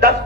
10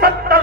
70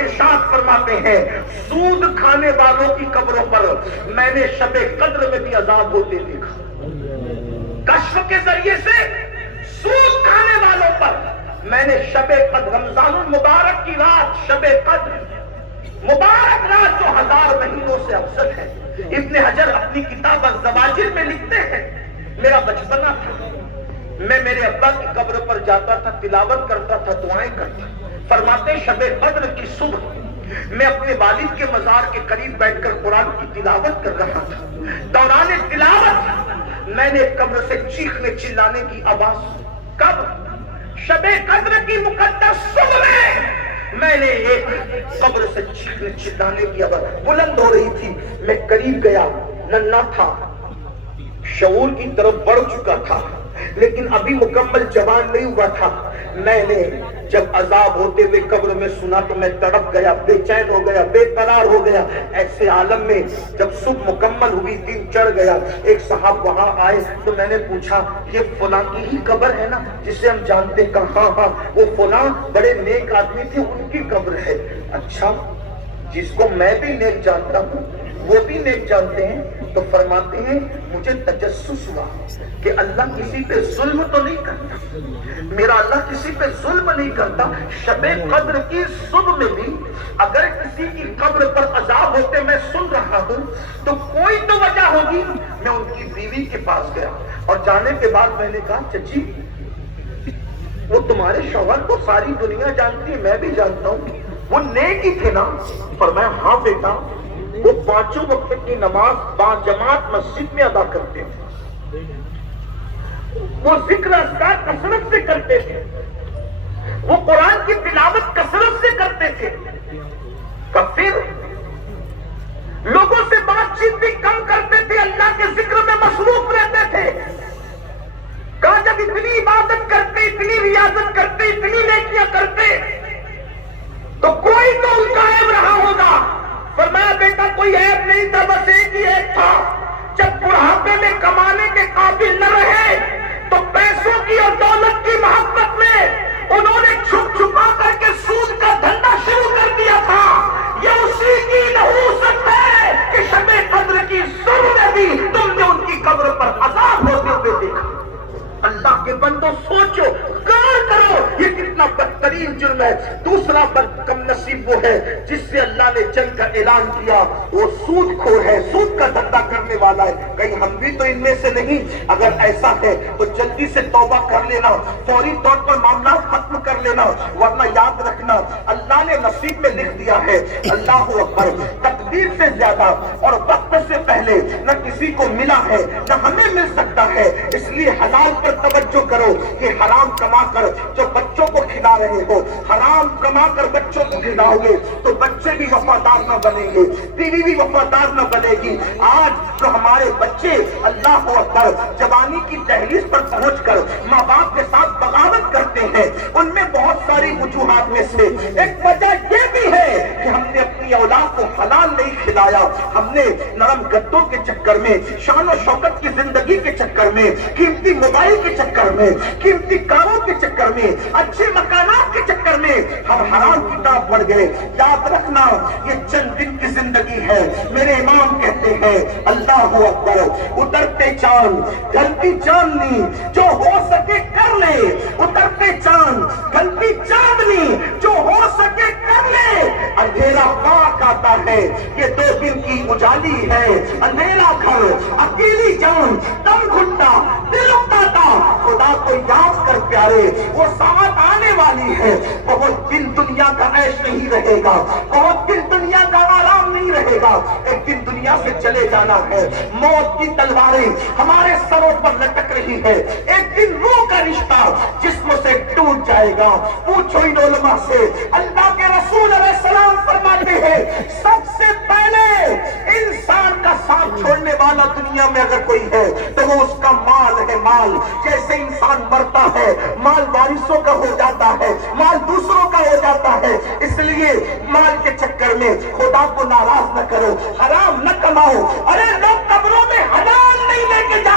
ارشاد فرماتے ہیں سود کھانے والوں کی قبروں پر میں نے شب قدر میں بھی عذاب ہوتے دیکھا. کشف کے ذریعے سے سود کھانے والوں پر میں نے شب قدر، رمضان المبارک کی رات، شب قدر مبارک رات جو 1000 مہینوں سے افضل ہے. ابن حجر اپنی کتاب الزواجر میں لکھتے ہیں میرا بچپنا تھا، میں میرے ابا کی قبر پر جاتا تھا، تلاوت کرتا تھا، دعائیں کرتا. فرماتے شب قدر کی صبح میں اپنے والد کے مزار کے قریب بیٹھ کر قرآن کی تلاوت کر رہا تھا. دوران تلاوت میں نے قبر سے چیخنے چلانے کی آواز، کب؟ شب قدر کی مقدس صبح میں نے ایک قبر سے چیخنے چلانے کی آواز بلند ہو رہی تھی. میں قریب گیا، ننھا تھا، شعور کی طرف بڑھ چکا تھا لیکن ابھی مکمل جوان نہیں ہوا تھا. میں نے جب عذاب ہوتے ہوئے قبر میں سنا تو میں تڑپ گیا، بے چین ہو گیا، بے قرار ہو گیا. ایسے عالم میں جب صبح مکمل ہوئی، دن چڑھ گیا، ایک صاحب وہاں آئے تو میں نے پوچھا یہ فلاں کی ہی قبر ہے نا جسے ہم جانتے؟ کہا ہاں وہ فلاں بڑے نیک آدمی تھے، ان کی قبر ہے. اچھا، جس کو میں بھی نیک جانتا ہوں وہ بھی نیک جانتے ہیں. تو فرماتے ہیں مجھے تجسس ہوا کہ اللہ کسی پہ ظلم تو نہیں کرتا، میرا اللہ کسی پہ ظلم نہیں کرتا. شب قدر کی صبح میں بھی اگر کسی کی قبر پر عذاب ہوتے میں سن رہا ہوں تو کوئی تو وجہ ہوگی. میں ان کی بیوی کے پاس گیا اور جانے کے بعد میں نے کہا چچی وہ تمہارے شوہر کو ساری دنیا جانتی ہے، میں بھی جانتا ہوں، وہ نیک ہی تھے نا؟ فرمایا ہاں بیٹا، وہ 5 وقت کی نماز باجماعت مسجد میں ادا کرتے تھے، وہ ذکر اذکار کثرت سے کرتے تھے، وہ قرآن کی تلاوت کثرت سے کرتے تھے. پھر لوگوں سے بات چیت بھی کم کرتے تھے، اللہ کے ذکر میں مصروف رہتے تھے. کہا جب اتنی عبادت کرتے، اتنی ریاضت کرتے، اتنی نیکیاں کرتے تو کوئی تو ان کا عیب رہا ہوگا. فرمایا بیٹا کوئی عیب نہیں تھا، بس ایک ہی عیب تھا، جب بڑھاپے میں کمانے کے قابل نہ رہے تو پیسوں کی اور دولت کی محبت میں انہوں نے چھپ چھپا کر کے سود کا دھندا شروع کر دیا تھا. یہ اسی کی نحوست ہے کہ شب قدر کی صبح میں بھی تم نے ان کی قبر پر عذاب ہوتے ہوئے دیکھا. اللہ کے بندو سوچو، غور کرو، یہ کتنا بدترین جرم ہے. دوسرا کم نصیب وہ ہے جس سے اللہ نے جنگ کا اعلان کیا، وہ سود خور ہے، سود کا دھندا کرنے والا ہے. کہیں ہم بھی تو ان میں سے نہیں؟ اگر ایسا ہے تو جلدی سے توبہ کر لینا، فوری طور پر معاملات ختم کر لینا، ورنہ یاد رکھنا اللہ نے نصیب میں لکھ دیا ہے. اللہ اکبر، تقدیر سے زیادہ اور وقت سے پہلے نہ کسی کو ملا ہے نہ ہمیں مل سکتا ہے. اس لیے حلال پر توجہ کرو کہ حرام کما کر جو بچوں کو کھلا رہے ہو، حرام کما کر بچوں کو کھلاؤ گے تو بچے بھی وفادار نہ بنیں گے، بیوی بھی وفادار نہ بنے گی. آج جو ہمارے بچے اللہ اکبر جوانی کی دہلیز پر پہنچ کر ماں باپ کے ساتھ بغاوت کرتے ہیں، ان میں بہت ساری وجوہات میں سے ایک وجہ یہ بھی ہے کہ ہم نے اپنی اولاد کو حلال نہیں کھلایا. ہم نے نرم گدوں کے چکر میں، شان و شوکت کی زندگی کے چکر میں، قیمتی موبائل کے چکر میں، قیمتی کاروں کے چکر میں، اچھے مکانات کے چکر میں ہم حرام کی طرف بڑھ گئے. یاد رکھنا یہ چند دن کی زندگی ہے. میرے امام کہتے ہیں اللہ اکبر، اترتے چاند ڈھلتی چاندنی جو ہو سکے کر لے، اترتے چاند ڈھلتی چاندنی جو ہو سکے کر لے. اندھیرا پاک آتا ہے، یہ 2 دن کی اجالی ہے. اندھیرا گھر، اکیلی جان، دم گھٹتا، دل اٹھاتا، خدا کو یاد کر پیارے، وہ ساعت آنے والی ہے. بہت دن دنیا کا عیش نہیں رہے گا، بہت دن دنیا کا آرام نہیں رہے گا. ایک دن دنیا سے چلے جانا ہے. موت کی تلواریں ہمارے سروں پر لٹک رہی ہے. ایک دن روح کا رشتہ جسم سے ٹوٹ جائے گا. پوچھو ان علماء سے، اللہ کے رسول علیہ السلام فرماتے ہیں سب سے پہلے انسان کا ساتھ چھوڑنے والا دنیا میں اگر کوئی ہے تو وہ اس کا مال ہے. مال جیسے انسان مرتا ہے، مال وارثوں کا ہو جاتا ہے، مال دوسروں کا ہو جاتا ہے. اس لیے مال کے چکر میں خدا کو ناراض نہ کرو، حرام نہ کماؤ. ارے لوگ قبروں میں حلال نہیں لے کے جا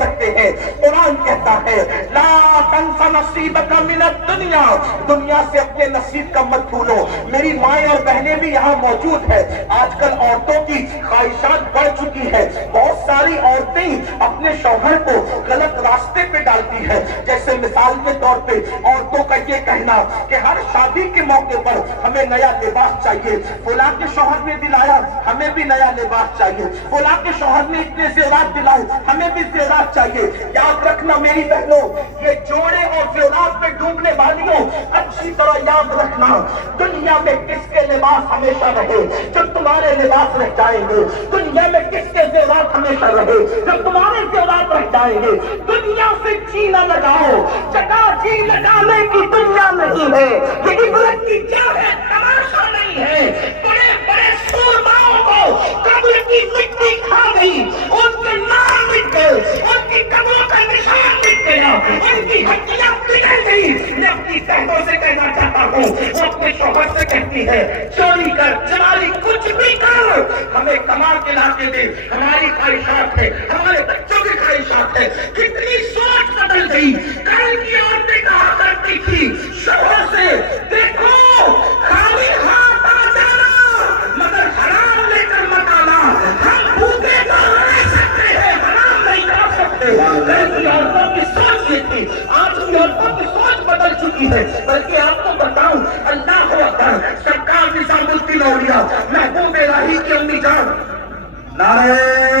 سکتے ہیں؟ قرآن کہتا ہے لا تنس نصیبک من الدنیا، دنیا سے اپنے نصیب کا مت بھولو۔ میری مائیں اور بہنیں بھی یہاں موجود ہے۔ آج کل عورتوں کی خواہشات بڑھ چکی ہے، بہت ساری عورتیں اپنے شوہر کو غلط راستے پہ ڈالتی ہے۔ جیسے مثال کے طور پہ عورتوں کا یہ کہنا کہ ہر شادی کے موقع پر ہمیں نیا لباس چاہیے، فلاں کے شوہر نے دلایا ہمیں بھی نیا لباس چاہیے، فلاں کے شوہر نے اتنے زیورات دلائے ہمیں بھی زیورات چاہیے۔ یاد رکھنا میری بہنوں، یہ جوڑے اور زیورات میں ڈوبنے والیوں، اچھی طرح یاد رکھنا دنیا میں کس کے لباس ہمیشہ رہے جب تمہارے لباس رہ جائیں گے، دنیا میں کس کے زیورات ہمیشہ رہے جب تمہارے زیورات رہ جائیں گے۔ دنیا سے جی نہ لگاؤ، جگہ جی لگانے کی دنیا نہیں ہے، یہ عبرت کی کیا ہے، تماشا نہیں ہے۔ بڑے بڑے سورماؤں کو قبر کی مٹی کھا گئی، ان کے نام مٹ گئے، ان کی قبروں کا نشان مٹ گیا، ان کی ہڈیاں پگھل گئی۔ میں اپنی بہنوں سے کہنا چاہتا ہوں، وہ اپنے شوہر سے کہتی ہے چوری کر، چماری، کچھ بھی کر، ہمیں کما کے لا کے دے، ہماری خواہشات ہے، ہمارے بچوں کی خواہشات ہے۔ کتنی سوچ بدل گئی۔ کل کی عورتیں کہا کرتی تھی شوہر سے دیکھو خالی ہاتھ آ جانا مگر حرام لے کر مت آنا، ہم بھوکے تو رہ سکتے ہیں، حرام نہیں کھا سکتے۔ کل کی عورتوں کی سوچ یہ تھی، آج کی عورتوں کی سوچ بدل چکی ہے۔ بلکہ آپ کو بتاؤں، اللہ اکبر، سرکار نظام الدین اولیاء محبوب الہی کی امی جان، نعرہ